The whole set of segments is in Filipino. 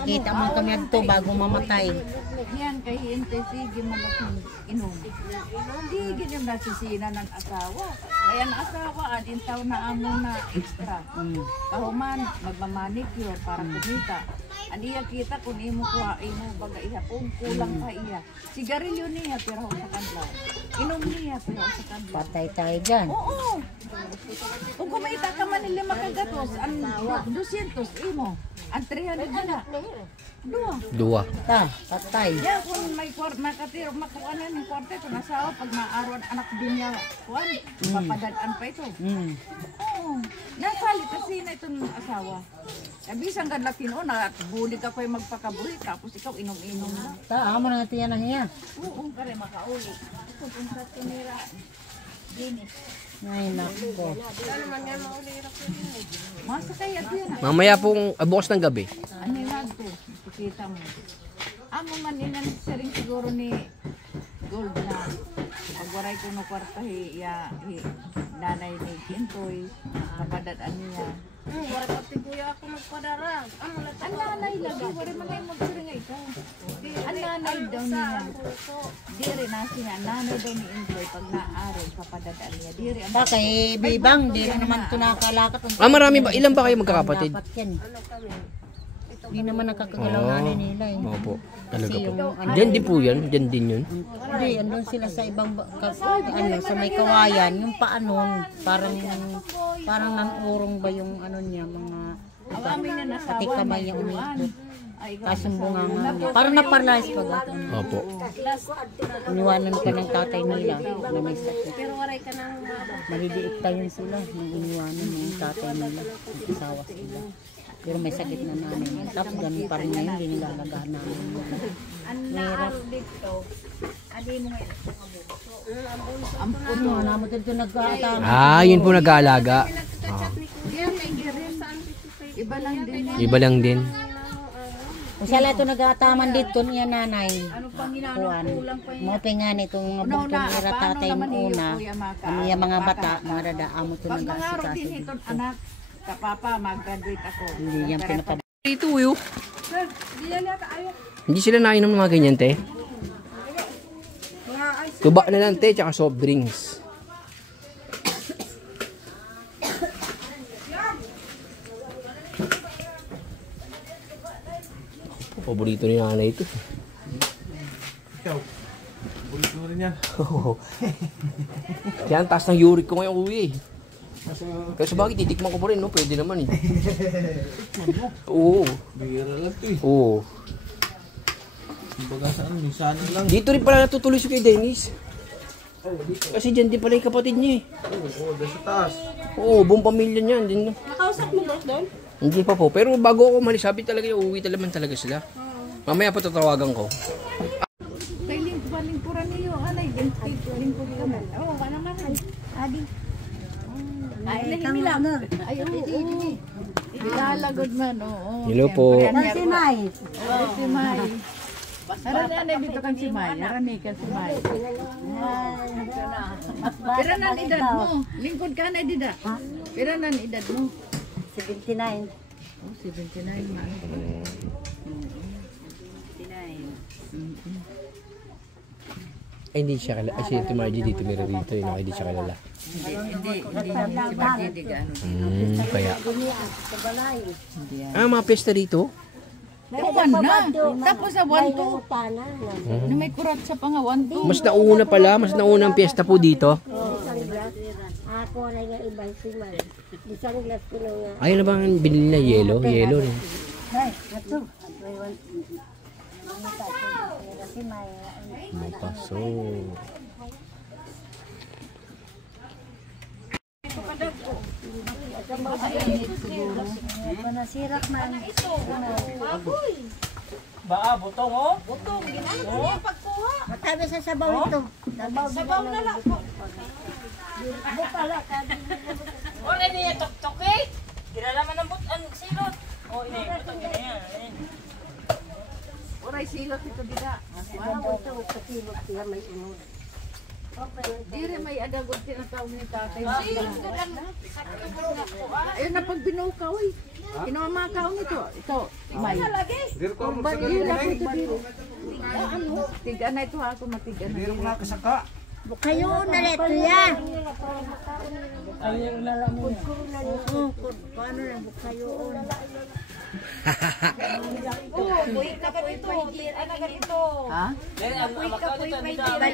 Kita mo kami ito bago mamatay. Yan, kay hinte, sige malaking inom. Hindi, ganyan nasisina ng asawa. Kaya ang asawa, adin taon na amo na extra. Kahuman, magmamanicure para kumita. Aniya kita kung imo kuha, imo baga iya, kung kulang pa iya. Sigarilyo niya, pero sa kanla. Inom niya, pero sa kanla. Patay tayo dyan. Oo. Kung kumita ka man nila makagatos, ang 200 imo. Ang 300 na. Dua. Patay. Yeah, kung may makatiro, makuha na ng kwarta ito, nasawa, pag maaarawan anak din niya, kuhan, papadadaan pa ito. Oo. Nasalit kasi na itong asawa. Bisang gadlakin o, bulig ako yung magpakabuhi, tapos ikaw inom-inom na. Amo na natin yan ang hiya. Oo, kare makauli. Kung sa tumira, dinis. Ay, nako. Masa kaya ito yan. Mamaya pong bukas ng gabi. Ano yung nagto? Kita mo. Amo man inansaring siguro ni Gold na pagwaray ko no kwarta nanay ni Kintoy, kapadadaan niya. Wala pati kuya ako magpadara. Ang nanay lagi, wala man ay magsiring ito. Ang nanay daw niya. Diri na siya, nanay daw ni Intoy pag naaral kapadadaan niya. Diri ang Kay Bibang, di rin naman ito nakakalakat. Marami ba? Ilan ba kayo magkakapatid? Hindi naman nakakagalaw nanay nila eh. Opo. Talaga Kasi po. yung Diyan din po yan. Diyan din yun. Hindi, andun sila sa ibang sa may kawayan, yung paanon, parang nanurong ba yung ano niya, mga amin na nasawa. pati kamay niya umikot. Kasumbungan nga niya. Parang naparalyze pa ba? Opo. Iniwanan ka ng tatay nila na may sakit. Pero waray ka nang Maliliit tayo sila nung iniwanan ng tatay nila. Asawa sila. Pero may sakit na nanay niya. Tapos ganun pa rin ngayon, hindi nilalagaan namin. Mahirap. Ano, naman dito nag-aatama. Yun po nag-aalaga. Iba lang din. Iba lang din. Kung sila ito nag-aataman dito niya nanay. Ano pang Kuan. Mga pingan itong mga bukong ira tatay yung una. Ano yung mga bata, mga dadaamo ito pag mga nag-aasikaso routine dito. itong anak, kapapa, mag-graduate ako. Hindi yan pinapabalik. Ito yun. Hindi sila nainom ng mga ganyan, te. Tuba na lang, te, tsaka soft drinks. Paborito ni nanay ito. Ikaw, paborito mo rin yan. Kaya ang taas ng uric ko ngayong uwi eh. Kaya sa bagay, titikman ko pa rin, no? Pwede naman eh. Oo. Bihira lang ito eh. Oo. Kumbaga saan, minsan lang. Dito rin pala natutuloy si kay Dennis. Kasi dyan din pala yung kapatid niya eh. Oo, doon sa taas. Oo, buong pamilya niya. Din. nakausap mo doon? Hindi pa po. Pero bago ako umalis, sabi talaga yung uuwi talaga sila. Mamaya pa tatawagan ko. Kay lingkuran niyo, anay, lingkod ka man. Oo, wala man. Adi. Ay, nahimilang. Ay, oo. Bilalagod man, oo. Hello po. Si May. Oo, si May. Arani dito kan si May. Arani kan si May. Pero nan edad mo. Lingkod ka na edad. Pero nan edad mo. 79. Oh, 79 na. 79. Ay, hindi siya kalala. Kasi ito Margie dito meron rito. Hindi siya kalala. Hindi si Margie di gaano. Kaya. Mga piyesta rito? One na. Tapos sa 1-2. Na may kurat sa panga 1-2. Mas nauna pala. Mas nauna ang piyesta po dito. Ako na nga ibang simal. Isang glass ko na nga. Ayun na bang binili na yelo? Yelo rin. May paso. Nasirak man. Baa, butong oh. Butong, ginano niya pagkuha. Matabi sa sabaw ito. Sabaw na lang. Bukala ka. Wala niya tok-tok eh. Kilala man ang ang silot. Oh, ini tok na yan. Oray silot ito dida. Wow, ito katilot siya may unod. Dire may adagod tinatawag ni tatay. Silot ka lang. Sakto bro na ko ah. Ayun na pag binukaw eh. Kinamamakaw nito. Ito, may. Dito ko mo sa Tiga na ito ako, matiga na. Dito ko na kasaka. Kayo na leto yan. Paano na kayo? Ha?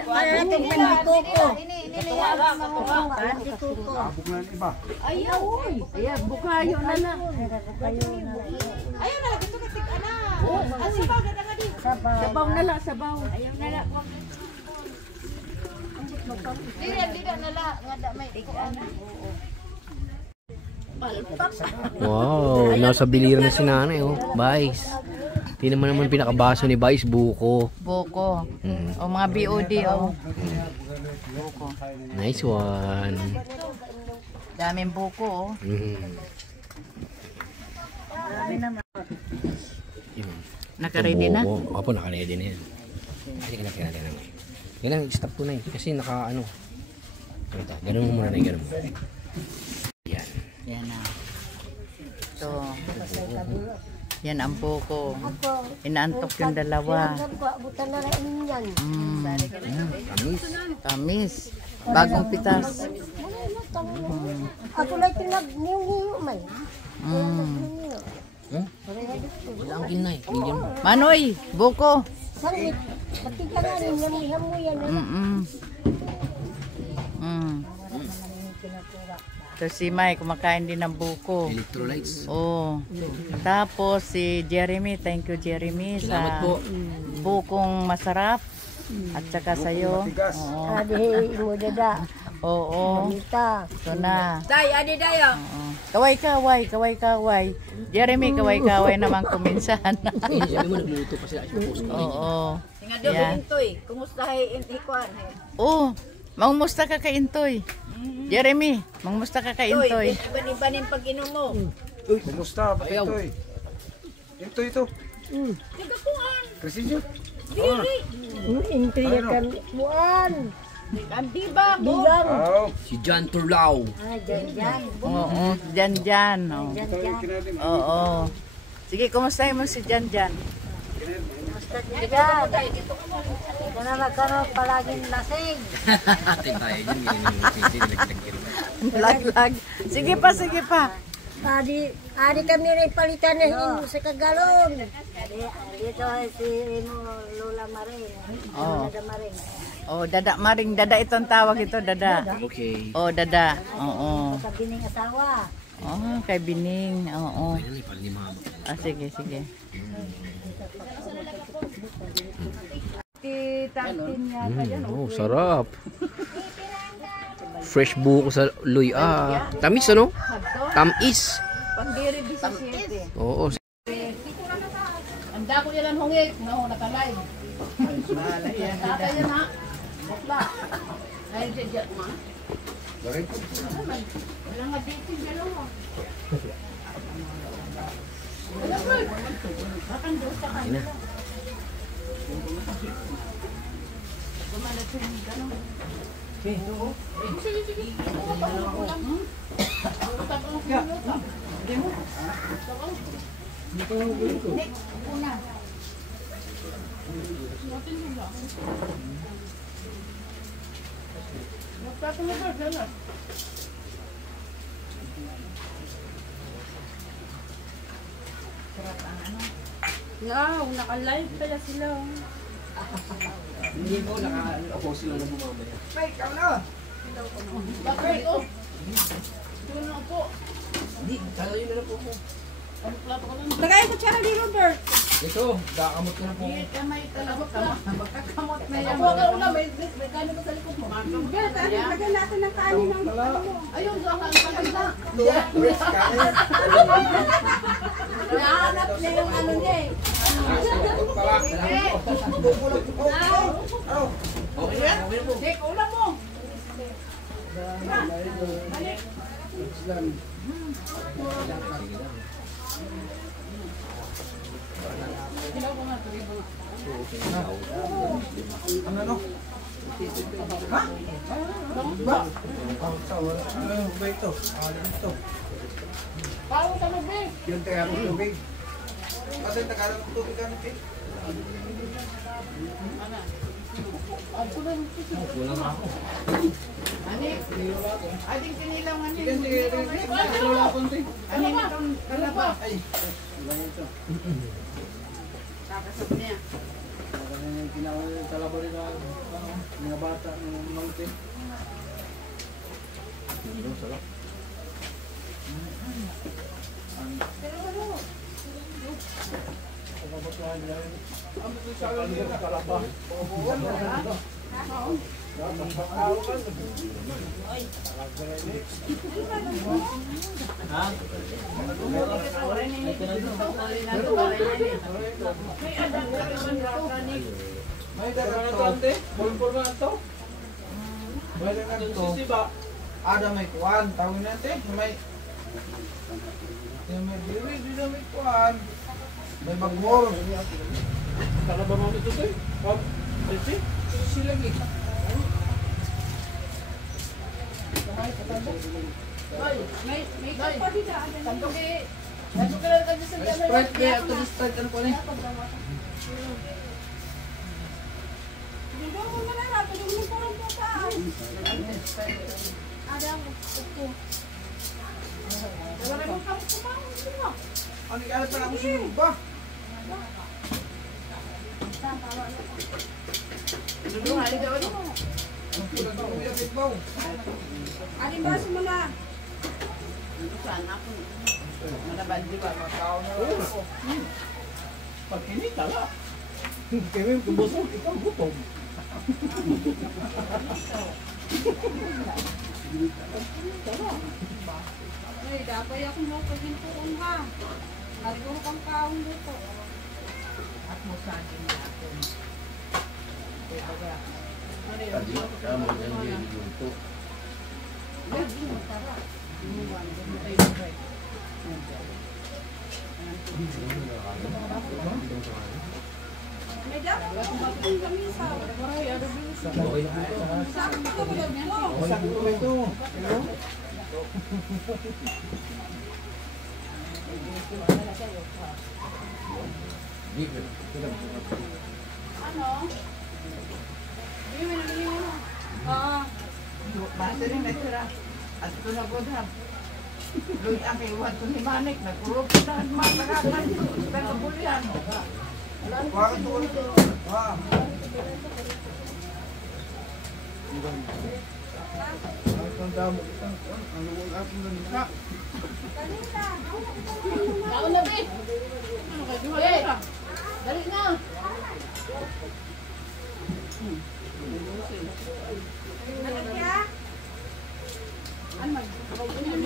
Para natin pinagkuko. Abog na yung iba. Ayan, bukayo na na. Sabaw na lang, sabaw. Wow, nasa biliran na si nanay, oh. Vice. Hindi naman pinakabaso ni Vice, buko. Buko. Mm. O mga BOD, o. Nice one. Daming buko, o. Mm. Naka-ready na? Buko. Opo, naka-ready na yan. Kasi kinakina natin naman. Yan lang, stop ko na eh. Kasi naka ano. Ganun mo muna na yung ganun mo. Yan. Yan na. Ito. Yan ang buko. Inaantok yung dalawa. Butan na rin yan. Tamis. Tamis. Bagong pitas. Ako lang tinag-niyo may. Wala ang kinay. Bigyan mo. Manoy, buko. Sangit. Makita nga rin, namihan mo yan. So si May kumakain din ng buko. Electrolytes. Oh. Tapos si Jeremy, thank you Jeremy Salamat sa po. bukong masarap. At saka sa'yo. Oo. Adi, mo dada. Oo. Kita. Ito na. Day, adi dayo. Oo. Kaway-kaway. Jeremy, kaway-kaway naman kuminsan. Sabi mo, nagluto pa sila. Oo. Nga do intoy. Kumusta hay ikuan? Oh, mangumusta ka kay Intoy? Jeremy, mangumusta ka kay Intoy? Iban-iban yung pag-inom mo. Uy, kumusta? Pati ito eh. Ito. Kasi yun. Intriya kan. Buwan. Kandiba mo. Bilang. Oh. Si John Turlao. Dyan. Oo, Jan. Oh. Oo. Sige, kumustahin mo si Jan? Basta dyan. Ito na magkaroon palaging lasing. Atin tayo dyan. Lag. Sige pa. Adi kami rin palitan na sa kagalon. Dito si Lola Maring. Dada Maring. Oh, dada itong tawag ito, dada. Okay. Oh, dada. Oo. Sa bining asawa. Oh, kay Bining. Oo. Ayan, parang di mahaba. Sige. Oh, sarap. Fresh buko sa luy. Tamis ano? Tamis. Pambiri 17. Oo. Anda ko yan ang hungit. No, nakalay. Tatay yan ha. Bakla. Ay, dyan ma. Wala nga dito yung dalawa. Wala bro. Bakang doon sa kanila. No, naka-live pala sila. Hindi po, naka-ako sila na bumamaya. Bakit ko? Doon na po. Hindi, talayo na lang po ko. Tagay ko tsara ni Robert. Ito, kakamot ko na po. Kamay talaga ka. Magkakamot na yan. Ako ka una, may kanin mo sa likod mo. Lagyan natin ng kanin ng ayun, so ang pagkanda. Nahanap niya yung ano niya eh. Okay na, okay po. Jake, ulam mo. Ano? Ha? Ba? Ano ba ito? Ano ito? Parang sa lubig. Yung Tagalog tubig. Kasi Tagalog tubig ano eh. Kulang ako. Anik, ading kinilaw nga Sige, nila. sige. Anik itong kalaba. Ay. Kakasap niya. Kinawal talabo rin ang mga bata ng mountain. Sarap. May dapat na ito, ante. Bulpul na ito. May dapat na ito. Ada may kuwan. Tawin natin. May diri. Dito may kuwan. May bagmor. Kalaba mo ito ito. Pag, ito. Silang eh. May kapatid na. Santo kay... Sprite kaya ito. Sprite ano po na eh. Hindi mo manarap. Hindi mo parang putaan. Ada mo. Ito. Wala mo kang kumain. Ano yung pa na ako sinunod ba? Alin ba mo na? Saan ako? Manabandi ba? Makao na ako. Pag kinita la. Kaya yung kubusog, ikaw gutom. Ay, dapat ako mo paghintuon ha. Narigo kang kaon dito. At mo sa akin na ako. May dapat ako magpapang kamisa. Okay na po. Sakto ko lang ito. Sakto ba ito? Ano? Bili mo. Ah. Basta rin nagsira. At ito na po na. Luy ang iwan ko ni Manik. Nagkurop na ang mga kakakan. Sa kabulian. Bakit ito ulit? Ah. Ang damo. Ang luwag ako na nila. Kaon na, be. Ano ka? Diwala ka. Dali na.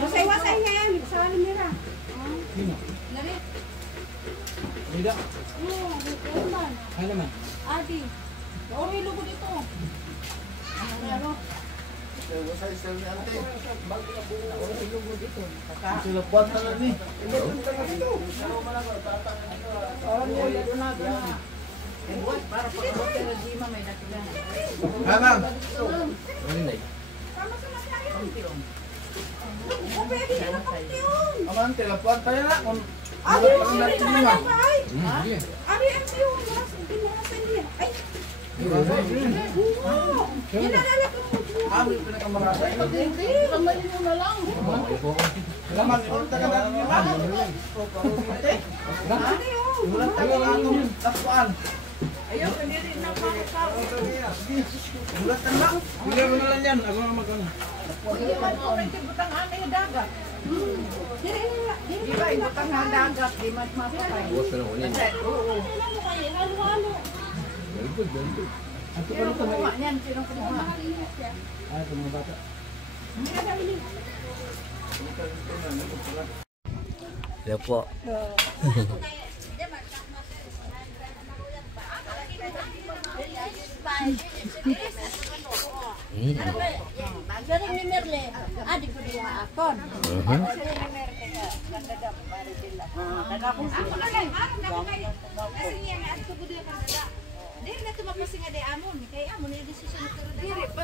Wasay-wasay nga yan. Sawa ni Mira. Lari. Mida. Oo, ano man? Ano naman? Adi. Ori lugo dito. Ano? Wasay sel ni ante. Kaka. Sila buat na lang ni. Ito na. Buat para pagkakas na di may nakilang. Haman. Ano na eh? O, pwede na na pagtiyon. Aman, tilapuan tayo na. Kung Adi, siri na ka lang ba ay? Sige. Adi, ang tiyo. Pinakasan niya. Ay, oo. Inalala ko mo. kami pinakamarasa. Hindi, kamayin mo na lang. Laman, ulta ka na ni Mama. Adi, oo. Ulat tayo ang atong lapuan. Ayaw, hindi rin nakakakaw. Ulat ka na. Bigyan mo na lang yan. Ako na mag-ano. Hindi man po may butang ani yung dagat. Dili na. Di ba yung butang ang dagat, di man mapatay. Buwas na lang ulit. Kasi, oo. Halo-halo. Very good, very good. Sino kumuha niyan? Sino kumuha? Ay, ito mga bata. Hello po. Galing ni Merle. Adi ko din akon.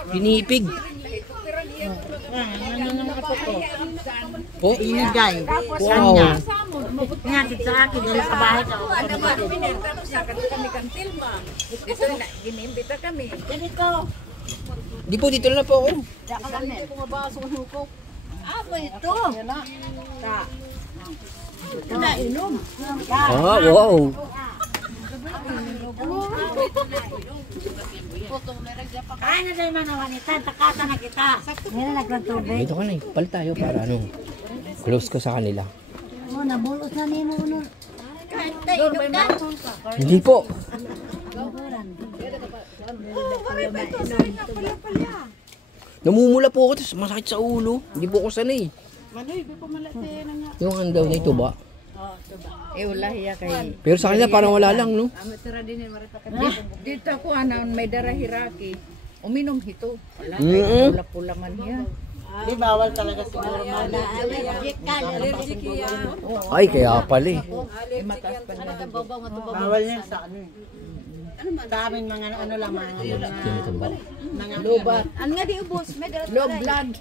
Pinipig. Po? Inigay. Wow. Ingatid sa akin dahil sa bahay ka. Tapos kami kantil ba? Dito na, ginimbita kami. Ganito. Di po, dito na po ako. Ako ito. Ito na, inom. Ah, wow. Kaya na tayo mga wanita, takata na kita. Ngayon nagkatubig. Dito ka na, palit tayo para ano. Close ka sa kanila. Oh, nabulos na ni mo no. Hindi po. Namumula po ako, tapos masakit sa ulo. Hindi po ako sanay. Yung ang daw na ito ba? Ulah ya kay. Pero sa kanila parang wala lang, no? Dito ako may darahiraki. Uminom hito. Wala, Mm-mm. pula-pula man yan. Di bawal talaga siguro man. Ay, kaya pala eh. Mataas pa na. Bawal yan sa ano. Sa amin mga ano lang mga Lobat. Ano nga di ubos? May dalat Low blood.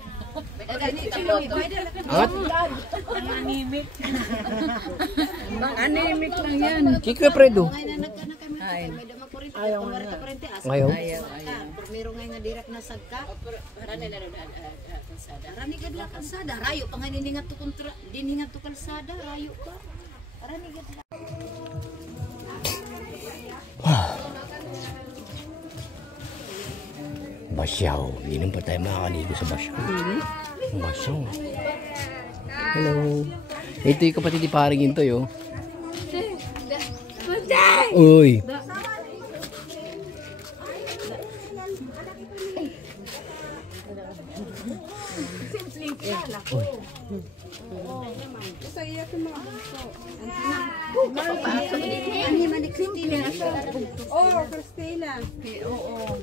Angat? anemic. Anemic lang yan. Kiko Fredo. Ay. Ayaw nga. Ngayon? Ayaw. Meron nga nga direct na sagka. Rani kalsada. Rani gadla kalsada. Rayo pa nga niningat to kontra. Diningat to kalsada. Rayo pa. Rani gadla. Basyaw. Hindi naman pa tayo makakaligo sa Basyaw. Basyaw. Hello. Ito yung kapatid ni paring Intoy, oh. Uy. Oh, Christina. Oo.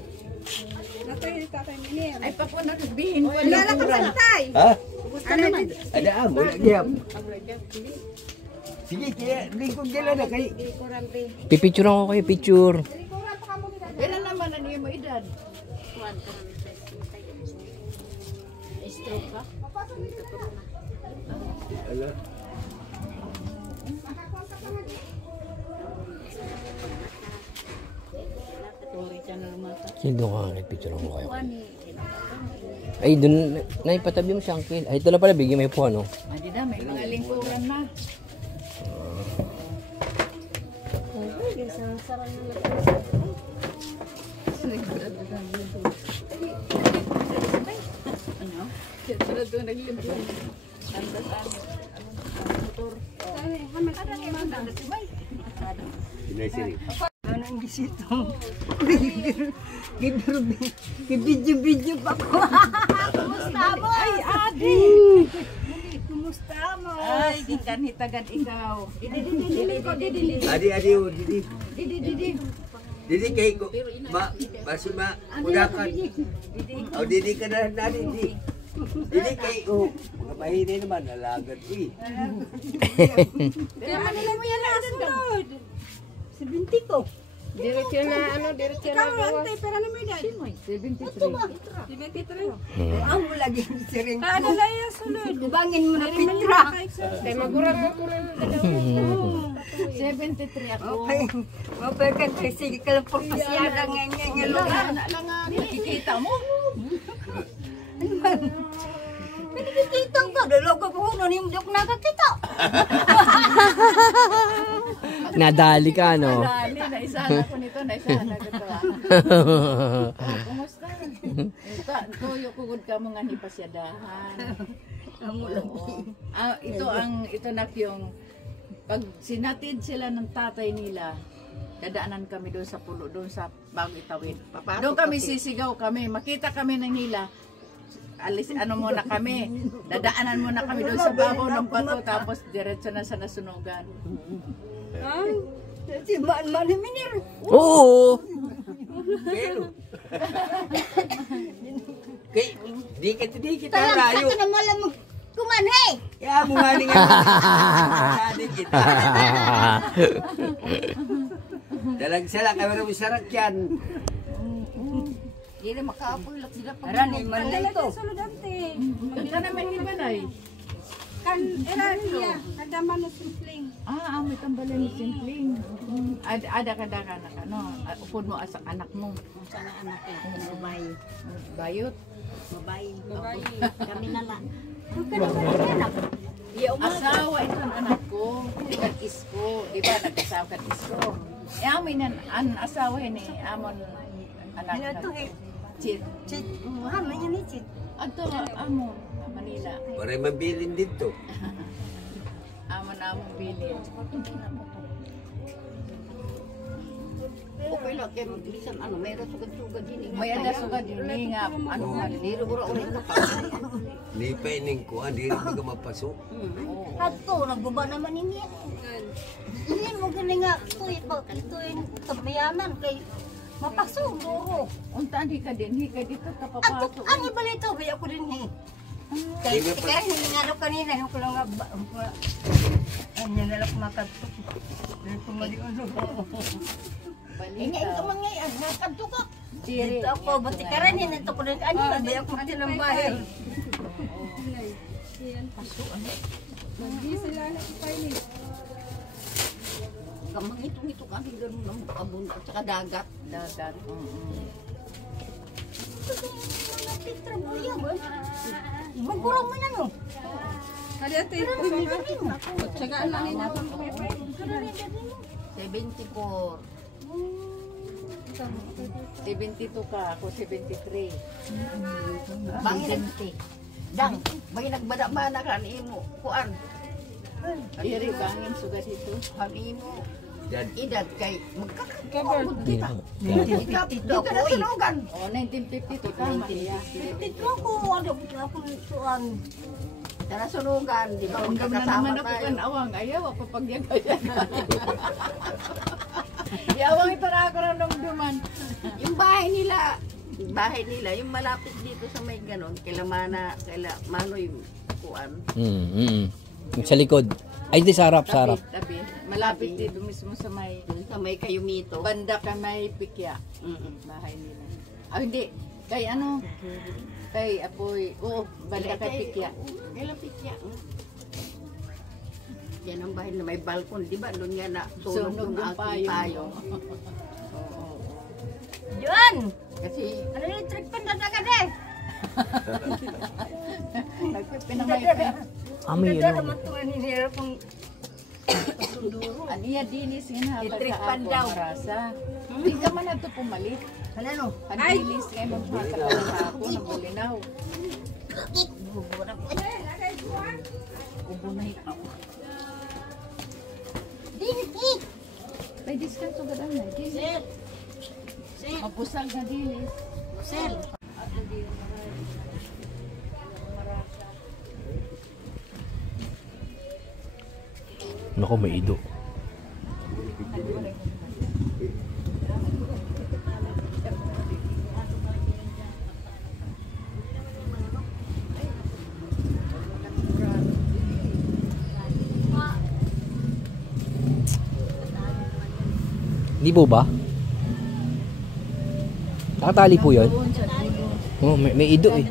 Natay ka kay Minir. Ay, papunod. Bihin ko Wala ka sa tay. Ha? Ano man? Ada ang wala niya. Sige, kaya lingkod nila na kay. Pipicture ako kayo, picture. Pero naman ano yung mo edad? Ala. Sige, doon ka. Nagpicture ako kayo. Ay, doon. Naipatabi mo siya, Uncle. Ay, ito na pala. Bigyan mo yung po, ano. Hindi na, may mga lingkuran na. Sinay-siri. Anong bisito? Gibidyo-bidyo pa ko. Kumusta mo? Ay, Adi! Kumusta mo? Ay, gikanhitagan ikaw. Adi, oh, Didi. Didi kay ko. Basi udakan. Oh, Didi ka na Didi. Didi kay ko. Mga mahina naman, alagat ko eh. Kaya manila mo yan na sunod. 70 ko. Diretso na ano, diretso na. Ikaw, antay, pera na mo yan. 73. 73. Ang wala din si Ring. Ano na yan sunod? Bangin mo na pitra. Kaya magurang mo ko rin. 73 ako. Okay. Mapagkat sige ka lang purpasyada ngayon lugar. Nakikita mo? Nakikita ko. Dalaga ko no ni mo nakakita. Nadali ka, no? Dali, naisana ko nito, naisana ko ito. Kumusta? Tuyo kugod ka mga hipasyadahan. Ito na yung pag sinatid sila ng tatay nila, dadaanan kami doon sa pulo, doon sa bago itawid. Doon kami sisigaw kami, makita kami ng hila. Alis, ano muna kami, dadaanan muna kami doon sa babaw ng bato, tapos diretso na sa nasunugan. Si man ni Minir. Oo. Pero. Kay, di kita rayo. Sa na malam kumanhe. Ya, bungaling nga. Kita. Dalag sila, kaya rin sarak yan. Hindi na makaapoy lang sila pag Aran, man na ito. Hindi ka naman hibalay. May tambalan ni Simpling. Ada ka na ano, upod mo asa anak mo. Sana anak eh, babae. Bayot. Babae. Kami na lang. Asawa itong anak ko, kat isko, di ba nag-asawa kat isko. Amin an asawa ni amon anak na. Chit. Ato amon Manila. Para mabilin dito. Amon bilin. Okay lang, kaya bisan ano, mayroon sugad-sugad din. May ada sugad din nga ano man. Diro ko ulit na pa. Ni pening ko, hindi rin ka mapasok. Ato, nagbuba naman ini. Hindi mo gani nga, ito'y tabayanan kay mapasok, duro. Unta di ka din, hika dito ka Ato, papasok. ang iba nito, kaya ako din eh. Kaya hindi nga daw kanina, yung ko lang nga, ano na lang kumakadto. Dito ko maliwan. Ingay ka man ngayon, nakadto ka. Dito ako, buti ka rin, ito ko rin, ano na, kaya ako matilang bahay. Kamangitong-ito kami ganun ng abon at saka dagat. Dagat. Magkurang mo na no. Kali ate, tsagaan lang nila. 74. 72 ka, ako 73. Bangin. Dang, may nagbada-bada ka ni mo. Kuan. Iri bangin sugad ito. Kami mo. Yan. Edad kay magkakabot kita. Yan. Dito ka na sunugan. Oh, 1952 tama. Dito ako, ano ako nituan. Tara sunugan, di ba? Hanggang na Magkakasama naman ako tayo. kan awang, ayaw ako pagyagayan. Yawang ipara ako ng dumduman. Yung bahay nila, yung malapit dito sa may ganon, kaila Manoy kuan. Sa likod. Ay, di sa harap, sa harap. Tabi, malapit dito mismo sa may Dun sa may Kayumito. banda ka may pikya. Bahay nila. Ah, hindi. Kay ano? Kay Apoy. Oo, banda ka pikya. Kaila Pikya. Yan ang bahay na may balkon, di ba? Doon nga na sunog Sunog ng yung aking payo. Diyan! Kasi Ano yung trick pan na eh? Nagpipinamay ka. Amoy Dada yun. naman ito, hinihirap ang Aniya dinis nga Itrik habang pan sa daw. ako marasa. Hindi ka man nato pumalit. ano? Ang dinis nga mong pagkakalang hapon ng bulinaw. Ubo na ikaw. Dinis! May discount sa gadang na. Sir! Mapusag na dinis. Sir! Naku, may ido. Di po ba? Nakatali po yun? Oh, may ido eh.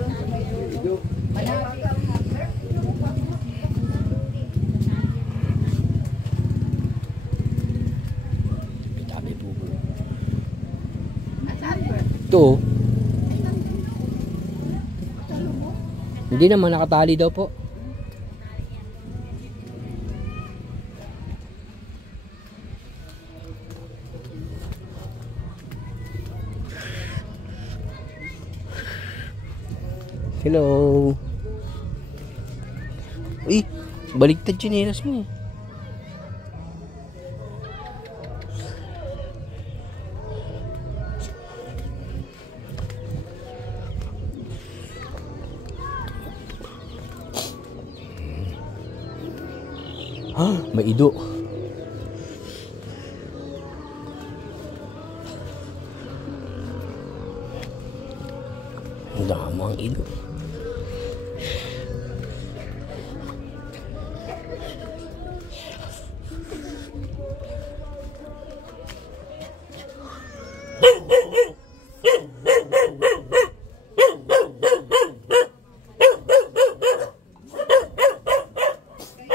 Tabi po po. Ito. Hindi naman nakatali daw po. Hello. Uy, baliktad chinelas mo. Ha, may ido. Ang damang ido.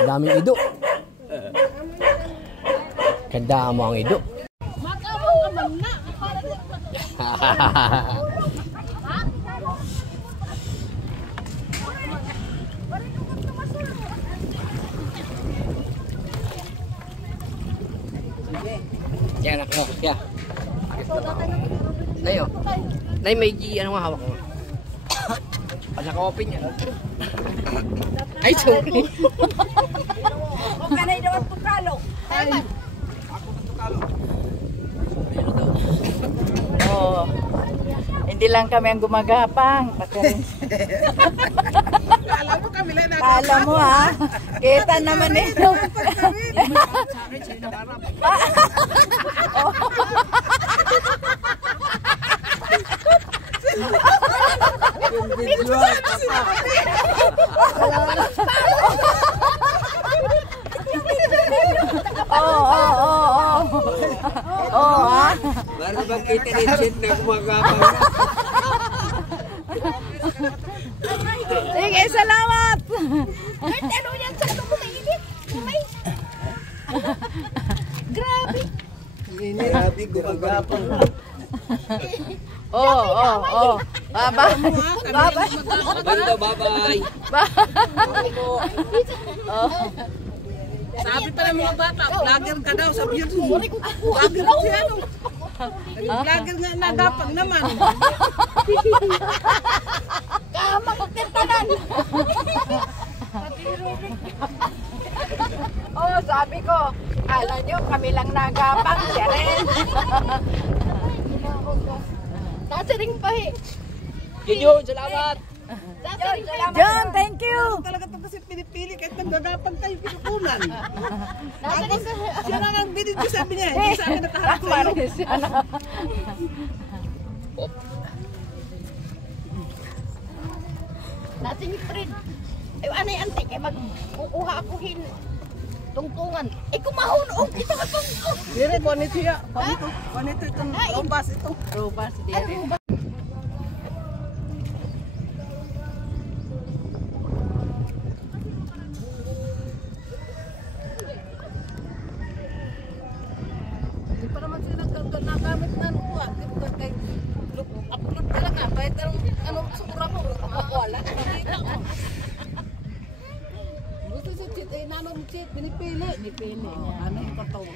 Daming ido. Kanda mo ang ido. Yan ako. Yeah. Nay, oh. Nay, may ano nga hawak mo? Naka-open yan. Ay, sorry. O kanay daw ang tukalo. Oh. Hindi lang kami ang gumagapang. Alam mo ha. Kita naman ito. Oo ha. Para makita rin siya na gumagapang na. Sige, salamat. Ano yan sa ano mo mainit? Grabe. Grabe gumagapang. Oh. Baba. Banda, bye-bye. Sabi pa ng mga bata, vlogger ka daw. Sabi yun, vlogger siya. Vlogger nga nagapag naman. Oh, sabi ko, alam nyo, kami lang nagapang siya rin. Tasiring pa eh. Yun, salamat. John, thank you. Talaga ito kasi pinipili kahit nagagapag tayo pinukunan. Tapos siya lang ang binidyo sabi niya. Hindi sa akin nakaharap sa'yo. Natin yung friend. Ay, ano yung antik? Eh, magkukuha ako tungtungan. Eh, kumahon. Oh, kita ka tungtong. Dire, bonito siya. Bonito itong robas ito. Robas, dire. Hindi pa naman sila nagamit na ano ko. Hindi ko kay upload talaga. Kahit anong sukura ko. Wala. Nakita ko. Gusto sa cheat. Eh, nanong cheat. Pinipili. Pinipili. Ano yung katawa?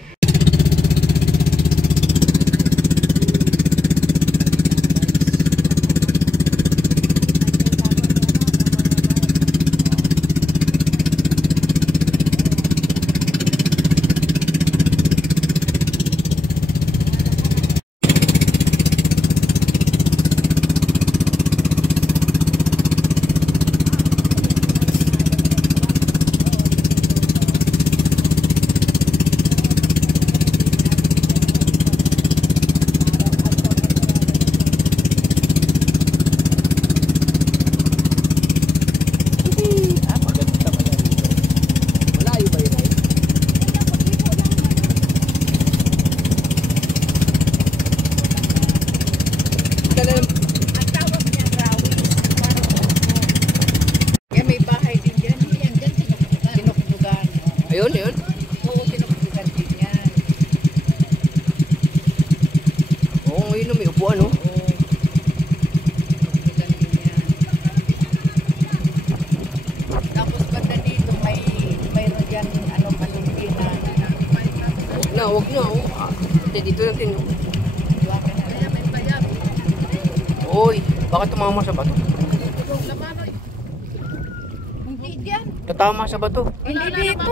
Ayun, yun. Oo, tinukdugan din yan. Oo, ngayon may upuan, no? Tinukdugan din yan. Tapos banda dito, mayroon dyan, palumpina. Wag na, oh. Dito lang din, no? Oy, bakit tumama sa bato? Hindi dyan. Tatama sa bato. Hindi dito.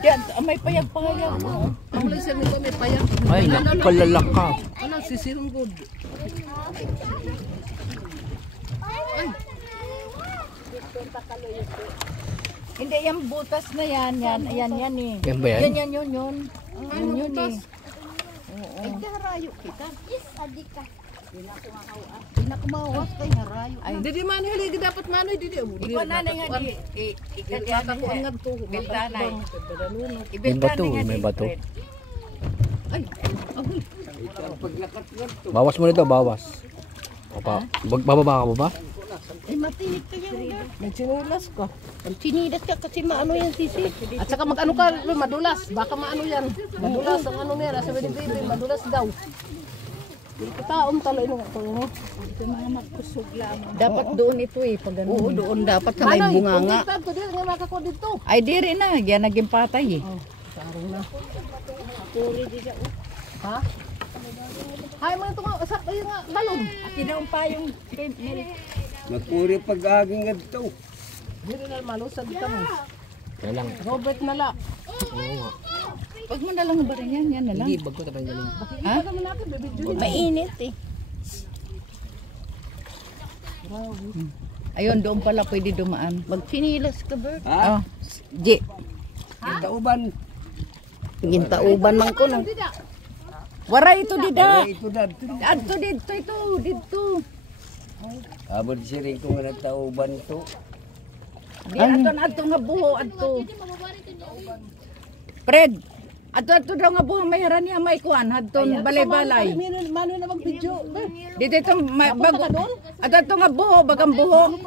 Yan, may payag-payag mo. Ang laser nito may payag. Ay, nakalalaka. Ano, sisirong good. Hindi, yung butas na yan eh. Yan ba yan? Yan, yun. Yun eh. Ay, karayo kita. Pinakamawas kay harayo. Ay, didi man hili dapat manoy didi. Ikaw na nga di. Ikata ko ang to. Biltanay. May bato, may bato. Ito ang paglakat nga to. Bawas mo nito, bawas. Opa, bababa ka ba? Ay, matinig ka yan. Nagsinulas ka. Ang sinidas ka kasi maano yan sisi. At saka mag-ano ka, madulas. Baka maano yan. Madulas ang ano niya. Sabi ni baby, madulas daw. Taong talo ino ako. Dapat doon ito eh. Pag ganun. Oo, doon dapat sa may bunganga. Dito, dito, nga makako dito. Ay, diri na. Yan naging patay eh. Sarong na. Ha? Hay mga tunga, sak ayo nga balon. Kinaon pa yung Magpuri pag-aging nga to. Dito na malusag ka mo. Kaya lang. Robert na la. Pag mo na lang ba rin yan? Yan na lang. Hindi, bago tayo galing. Ha? Naman natin, baby Julie. Mainit eh. Ayun, doon pala pwede dumaan. Magpinilas ka, Bert. Ha? Oh, J. Yung tauban. Gintauban man ko no. Waray ito dida. Ay, ito na. Adto dito ito, dito. Abot si rin ko nga ng tauban to. Di adto nga buho adto. Fred, adto daw nga buho may haran niya may kuan hadton balay-balay. Mano na mag-video. Dito ito bago. Adto nga buho bagang buho.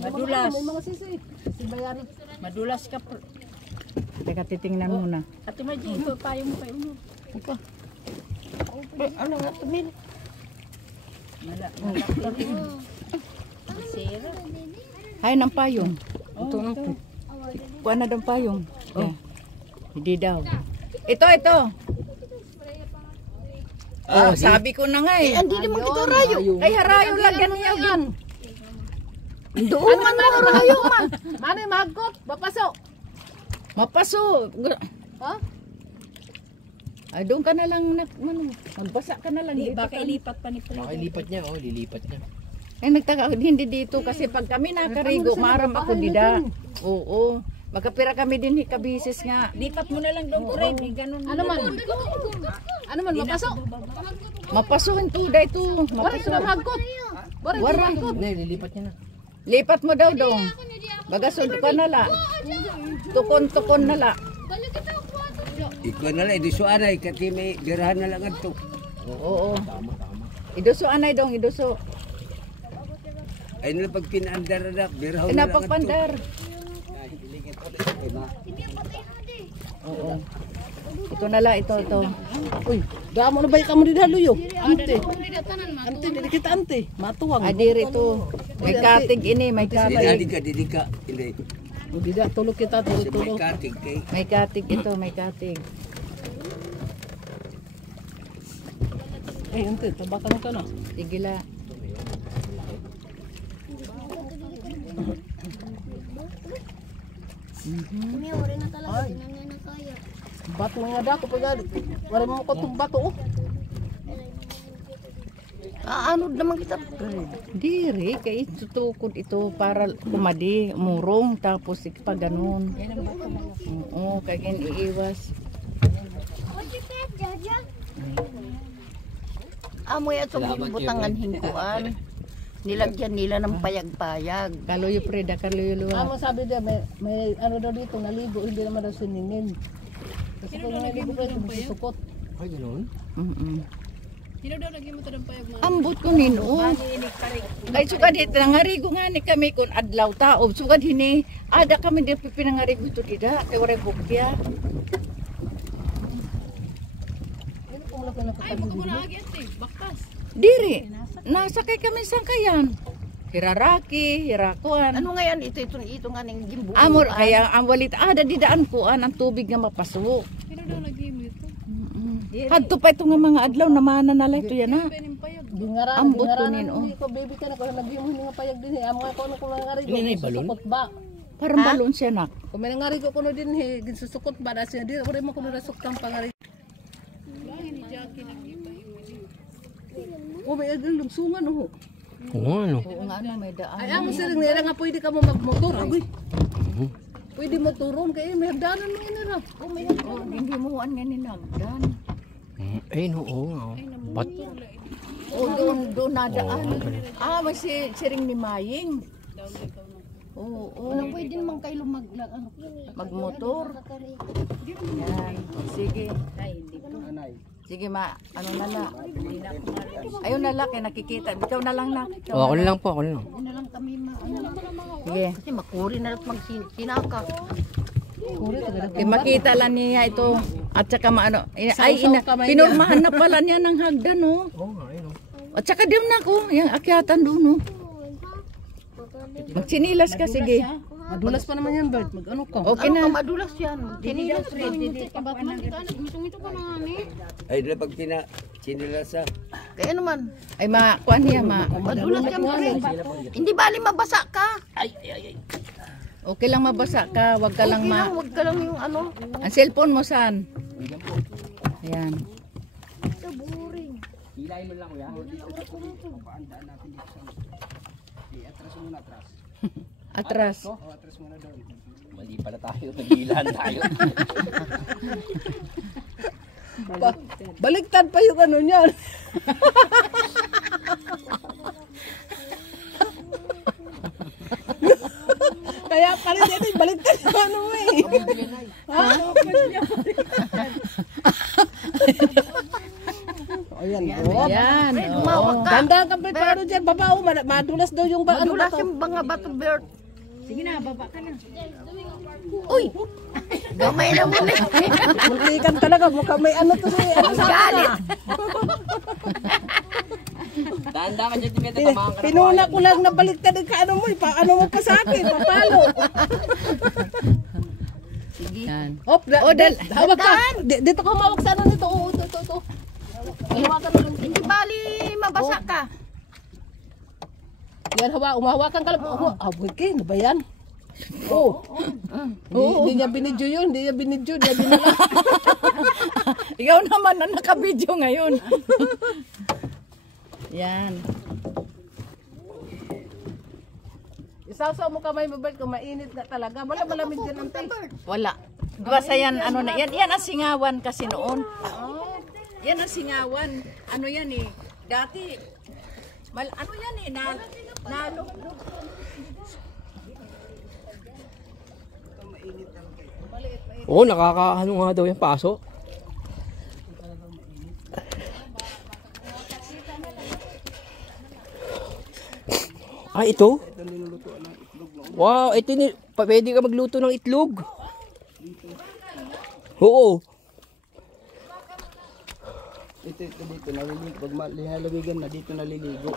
Madulas. May mga sisi. Si Bayan. Madulas ka. Teka titingnan muna. Ate Margie, ito tayo mo kayo mo. Ano nga tumil? Hay ng payong. Ito na po. Kuha na ng payong. Oh. Hindi daw. Ito. Oh, sabi ko na nga eh. Hindi naman kita rayo. Ay, harayo lang ganyan yan. Doon man na rayo man. Mano magot, bapaso. Mapaso. Ha? Ay, doon ka na lang. Magbasa ka na lang. Baka ilipat pa ni Fred. Lipat niya, oh, lilipat niya. Ay, nagtaka, hindi dito kasi pag kami nakarigo, maram ako dida. Oo. Magkapira kami din, kabisis nga. Lipat mo na lang doon, Fred. Ganun. Ano man? Ano man, mapaso? Mapasuhin to, day to. Waray ka na magot. Waray. Hindi, lilipat niya na. Lipat mo daw dong. Bagasod ka na la. Tukon na la. Ikaw na lang, iduso anay, kasi may dirahan na lang ito. Oo. Iduso anay dong, iduso. Ay nila pag pinaandar na, dirahan na lang ito. Pinapagpandar. Oo. Ito na la, ito. Uy, damo na ba kamo di haluyo? Ante. Ante, di kita ante. Matuwang. Adiri to. May katig ini, may katig. Didi ka. Hindi. O di da tulog kita, Kasi may tulog. katig kay. May katig ito, may katig. Eh, ante, tabatan ka na. Sige la. Bato nga dako pag wala mo ko tong bato. Oh. Ano naman kita? Diri, kay tutukod ito para kumadi, murong, tapos pa ganun. Oo, kaya ganyan iiwas. Amoy at sa butangan hingkuan. Nilagyan nila ng payag-payag. Kaloyo preda, kaloyo luwa. Amo sabi dia may ano daw dito naligo, hindi naman daw siningin. Kasi kung naligo pa yung sukot. Ay, ganoon? Ambot ko nino. Kay sugad dito nangarigo nga ni kami kun adlaw taob. Sugad hini ada kami dito pinangarigo ito dida kay wala bukya. Diri, nasa kay kami sangkayan. Hiraraki, hirakuan. Ano nga yan? Ito nga ng gimbuan. Amor kaya ang walit ada didaan kuan ang tubig nga mapaso. Hadto pa ito nga mga adlaw na mana na ito yan ha. Dingaran, Ambot ko dingaran. nino. Hindi ko baby ka na ko nagimo nga payag din eh. Amo ko ano ko nangarigo. Hindi na balon? Susukot ba? Parang balon siya nak. Kung may nangarigo ko no din eh, ginsusukot ba da siya di ko mo ko nasuk kang pangarigo. Oh, may agang lugsungan oh. Oo, ano? Oo nga ano may daan. Ay, amo sila nila nga pwede ka mo magmotor. Agoy. Pwede motoron kay may hagdanan mo inira. Oh, hindi mo an nga ninagdan. Ay, oo. Bat O doon nadaan. May siring ni Maying. Oo. Pwede naman kayo Magmotor. Yan. O, sige. Sige ano na la. Ayun na la, kaya nakikita. Ikaw na lang na. Ako na lang po, ako na lang. Sige. Kasi makuri na lang magsinaka. Kaya makita lang niya ito. At saka pinurmahan na pala niya ng hagdan, oh. At saka din na ko, yung akyatan doon, oh. Magsinilas ka, sige. Madulas pa naman yan, Bert. Mag-ano ka? Okay na. Madulas yan. Sinilas rin. Mitong ito pa na ni. Ay, dala pag sinilasa. Kaya naman. Ay, kuhan niya, Madulas yan pa rin. Hindi bali mabasa ka. Okay lang mabasa ka, wag ka lang Huwag ka lang yung ano. Ang cellphone mo saan? Ayan. Atras. Mali pala tayo, nagilan tayo. Baliktad pa yung ano niyan. Kaya pala yan, baliktad yung ano mo eh. Ayan, Ayan. Tumawag ka. Ganda ka pa paano dyan, babaw, madulas daw yung ano Madulas ba to? yung mga bato, Bert. Sige na, baba ka na. Uy! Gamay na muna. Muntikan talaga, mukhang may ano to siya. Ano sa Galit. Tanda ka dyan, tingnan tamaan ka na. Pinuna ko lang na baliktad ka ano mo, paano mo pa sa akin, papalo. Yan. Hop, hawak ka. Dito ka humawak sa ano nito. Oo, ito. Hawakan mo lang. Hindi bali mabasa ka. Yan, umahawakan ka lang. Abot ka, ano ba yan? Oo. Hindi niya binidyo yun, hindi niya binidyo. Ikaw naman na nakabidyo ngayon. Yan. Isaw-saw mo kamay mo, Bert, kung mainit na talaga. Wala malamig dyan ang taste. Wala. Diba sa yan, ano na, yan ang singawan kasi noon. Yan ang singawan. Ano yan eh, dati, ano yan eh, Oo, nakakaano nga daw yung paso. Ito? Wow, ito pwede ka magluto ng itlog. Oo. Ito dito naliligo. Pag maliligan na dito naliligo.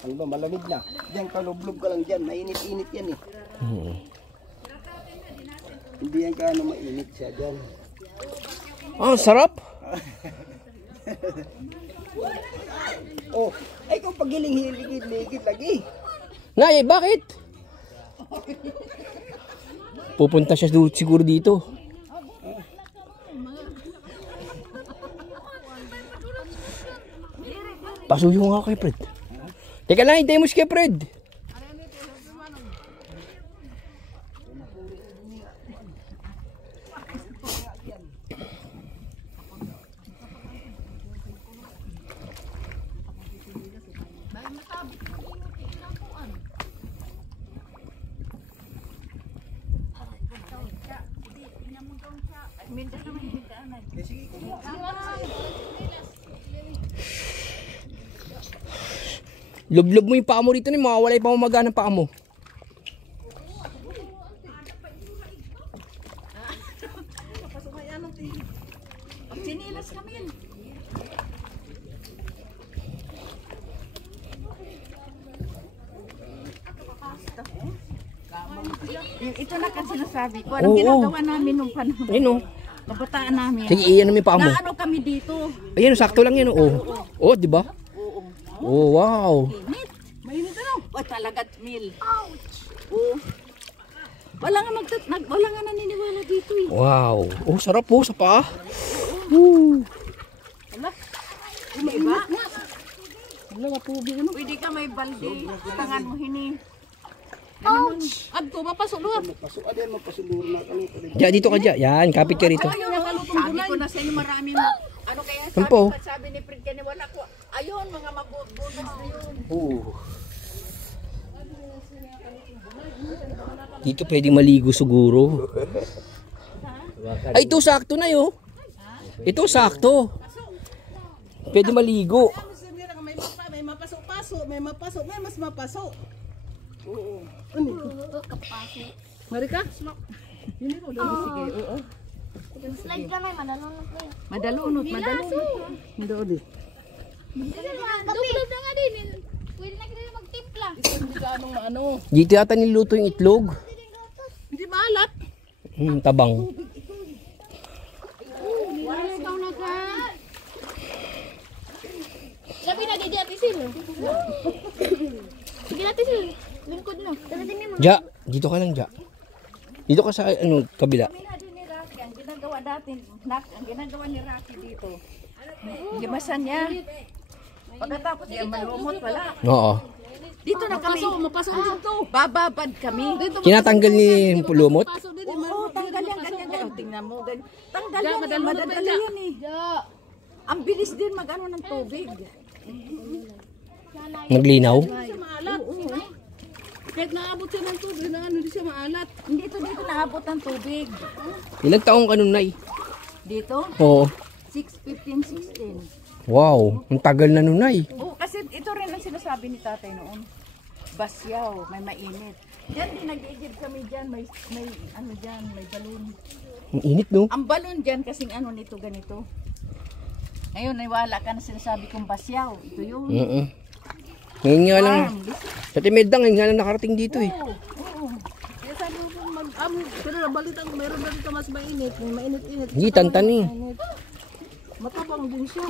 Pag malamig na. Diyan ka lublog ka lang dyan. Mainit-init yan eh. Hindi yan ka mainit siya dyan. Sarap. Oh, ay kung pagiling-hiligid lagi. Nay, bakit? Pupunta siya siguro dito. Pasuyo nga kay Fred. Teka lang, hintayin mo si kay Fred. Lublob mo yung paa mo rito ni mawawala yung pamamaga ng paa mo. sinilas kami. Ito na kasi sinasabi ko. Anong ginagawa namin nung panahon? Ayun o. Kabataan namin. Sige, iyan mo yung paa mo. Na ano kami dito? Ayan, sakto lang yun. Oh, di ba? Oh, wow. Mainit ano? O talaga, Mil. Ouch! Oo. Wala nga naniniwala dito eh. Wow. Oh, sarap po sa paa. Diba? Pwede ka may balde. Tangan mo hini. Ouch! Adto, mapasulo. Mapasulo na kami. Diyan, dito ka dyan. Yan, kapit ka rito. Sabi ko na sa inyo maraming Ano kaya Sampo. sabi ni Fred kani wala ko. Ayun, mga mabubunos na yun. Oo. Dito pwede maligo siguro. Ay, ito sakto na yun. Ito sakto. Pwede maligo. May mapasok-pasok, may mapasok, may mas mapasok. Oo. Marika? Hindi ko dali. Sige, oo. Slide ka may madalunod na yun. Madalunot. Hindi uli. Dublog na nga din. Pwede na kita magtimpla. Hindi ka anong maano. Dito yata niluto yung itlog. Hindi maalat. Tabang. Ikaw na ka. Labi na di ati sil. Sige natin sil. Lingkod na. Ja, dito ka lang, Ja. Dito ka sa kabila. Kami na din ni Rocky, ang ginagawa dati, ang ginagawa ni Rocky dito. Gimasan niya. Pagkatapos yan, malumot wala. Oo. Dito na kami. Mapasok dito. Bababad kami. Kinatanggal ni lumot? Oo, tanggal yan, ganyan. Tingnan mo, ganyan. Tanggal yan, madadali yan eh. Ang bilis din mag-ano ng tubig. Naglinaw? Maalat. Kahit naabot siya ng tubig, na ano, hindi siya maalat. Hindi ito dito naabot ng tubig. Ilang taong ka nun, Nay? Dito, Oo. 6, 15, 16. Wow, ang tagal na nun, Nay. Oo, kasi ito rin ang sinasabi ni tatay noon. Basyaw, may mainit. Diyan din nag-iigib kami dyan, may ano dyan, may balon. Ang init, no? Ang balon dyan kasing ano nito ganito. Ngayon, naiwala ka na sinasabi kong basyaw. Ito yun. Ngayon nga lang, Warm. sa Timedda, ngayon nga lang nakarating dito eh. Oo. Kaya sabi ko kung pero nabalitan ko, meron na dito mas mainit. May mainit-init. Hindi, tantan eh. Matapang din siya.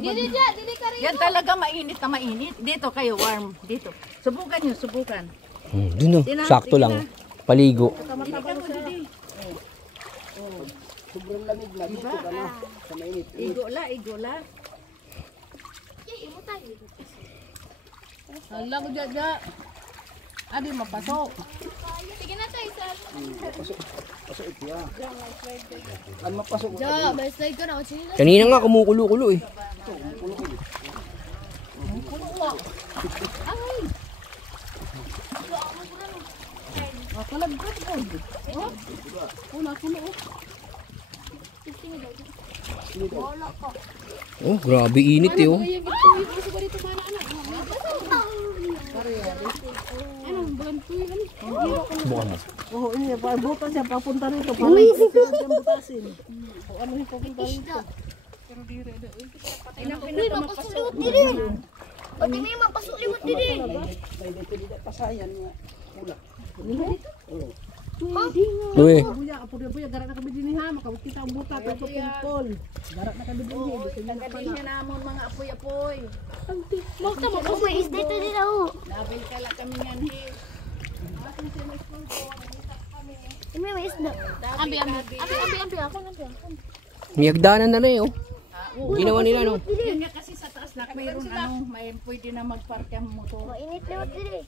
Dili dya, dili ka rin. Yan talaga mainit na mainit. Dito kayo, warm. Dito. Subukan nyo, subukan. Dun oh, sakto lang. Paligo. Dili ka mo, dili. Sobrang lamig na dito ka na. Sa mainit. Igola, igola. Hala ko dyan dyan. Adi mapasok. Sige na tayo sa... Pasok ito ya. Ang mapasok ko. Ja, may slide ka na. Sige na. Kanina nga kumukulo-kulo eh. Kalagkat ko. Una kulo. Oh, grabe init eh oh. Bukan mo. Oo, ini pa butas siya papunta rito para yung butasin. O ano yung papunta rito? Uy, mapasuliwat dili. Pati may mapasuliwat dili. Pasayan nga. Uy, Buya, apo-apo, gara na kami din ha, makakita ang buta, pero pulpol. Gara na kami din ha, gusto niya na pala. Kagaling namon mga apoy-apoy. Magta mo kung may isda ito din ako. Nabil kala kami nga ni. May isda. Ambi. Ako. may hagdanan na rin oh. Ginawa nila no. Yan nga kasi sa taas na mayroon ano, may pwede na magpark ang motor. Mainit lewat dili.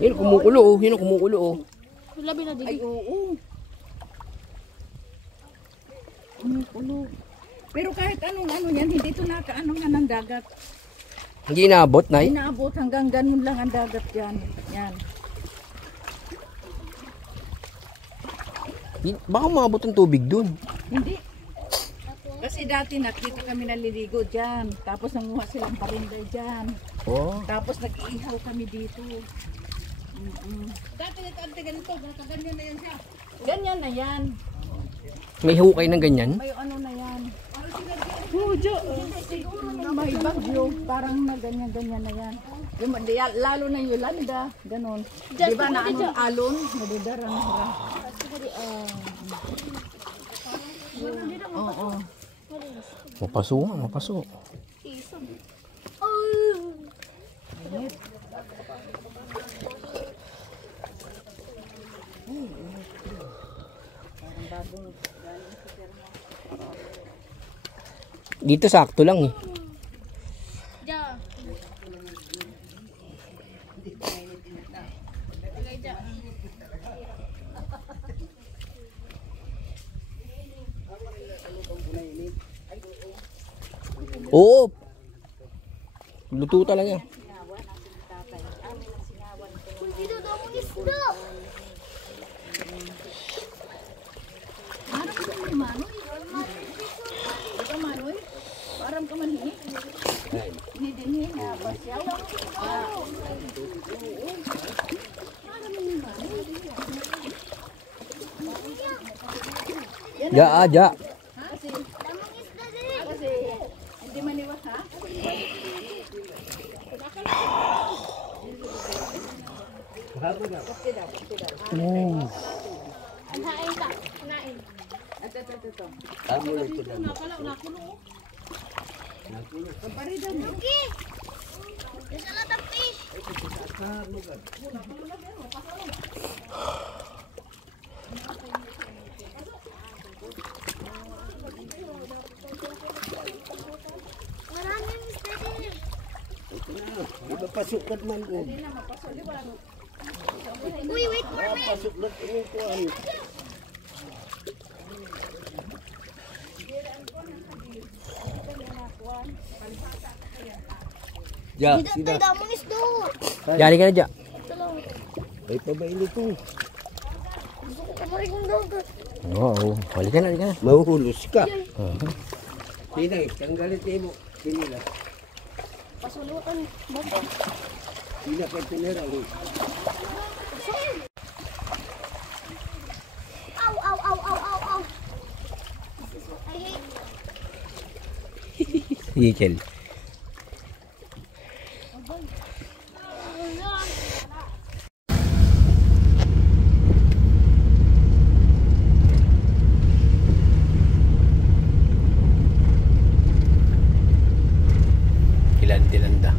Yun kumukulo oh, yun kumukulo oh. Labi na Ay dili. oo. Ulo. Pero kahit anong ano yan, hindi ito nakaano nga ng dagat. Hindi naabot, Nay. Inaabot hanggang ganun lang ang dagat dyan. Yan. Baka maabot ang tubig dun. Hindi. Kasi dati nakita kami naliligo dyan. Tapos nanguha silang parinday dyan. Oh. Tapos nag-iihaw kami dito. Dati ante ganito, ganyan na yan siya. Ganyan na yan. May hukay ng ganyan. May ano na yan. Oo, may bagyo. Parang na ganyan-ganyan na yan. Yung, lalo na Yolanda. Ganon. Di ba na anong alon? Nadidara na hara. Oo. Mapaso nga, mapaso. Dito sakto lang eh. Ja. Oo. Luto talaga. Dito daw ang isda. Parang ka manhini. Hindi na pasyaw. Ja, ja. Kasi hindi maniwas ha. Amo lang ito lang. There's a lot of fish. Maraming isda din. Iba pasukat man ko. Uy, wait for me. Pasukat ini ko ang. Ja, Dito sida. tayo damong isda. Yari ka na, Ja. Ay pabaili ko. Gusto ko kamarin ng dagat. Oo. Halika na, halika na. Mahuhulos ka. Oo. Tinay, tanggalin mo. Pinila. Pasulutan. Baka. Sila ka tinira. Ow, ow, ow, ow, ow, ow. This is what I hate. Sige, Kel. Tilanda.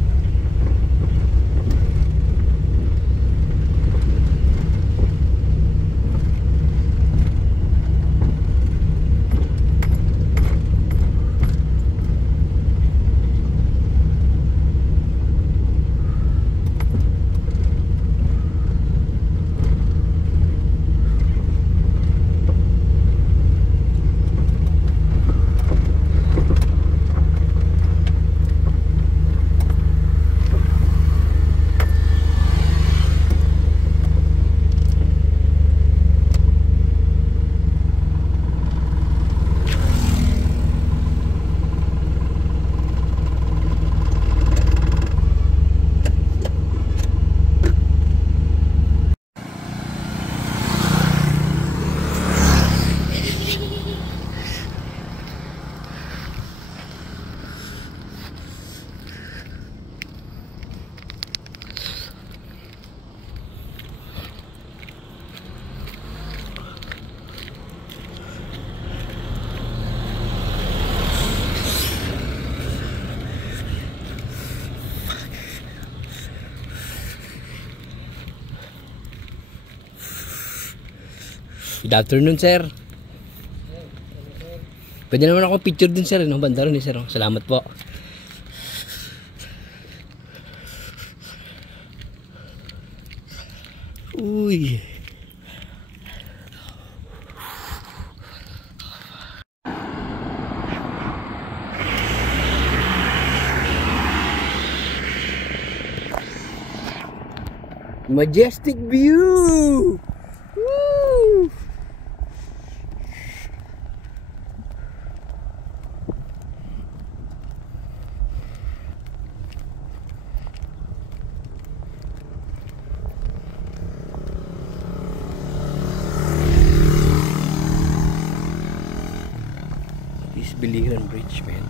Good afternoon, sir. Pwede naman ako picture din, sir. No? Banda rin, sir. Salamat po. Uy. Majestic view. Woo! This Biliran Bridge, man.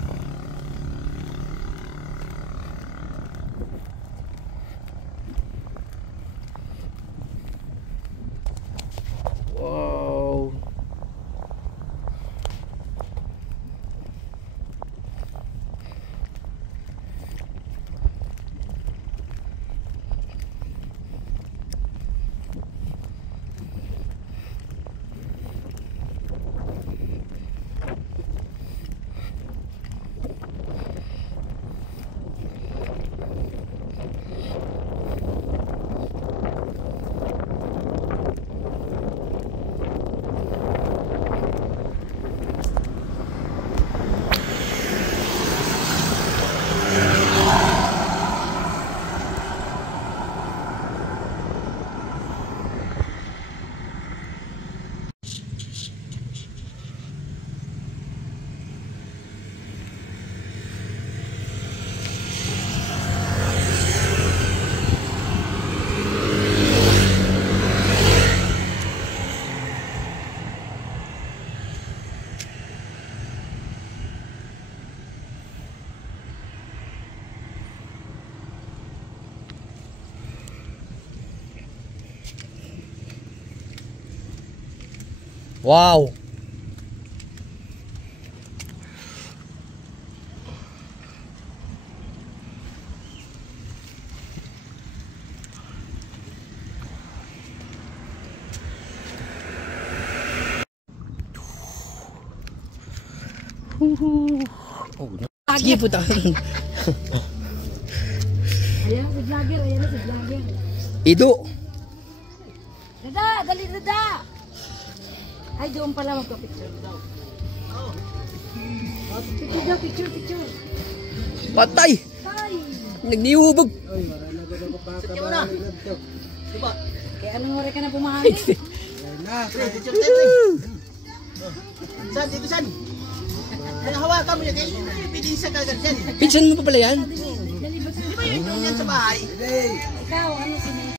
Wow! Oh, sige po tayo. Ayan, si vlogger. Ayan na si vlogger. Ido! Dada, dali dada. Ay, doon pala magpa-picture daw. Picture daw, picture. Patay! Ay! Nagniubog! Kaya anong oras ka na bumahangin? San, dito san. Ano hawakan mo yan? Pwede sa kagad yan. Pinsan mo pa pala yan? Di ba yung ito yan sa bahay? Ikaw, ano sinaya?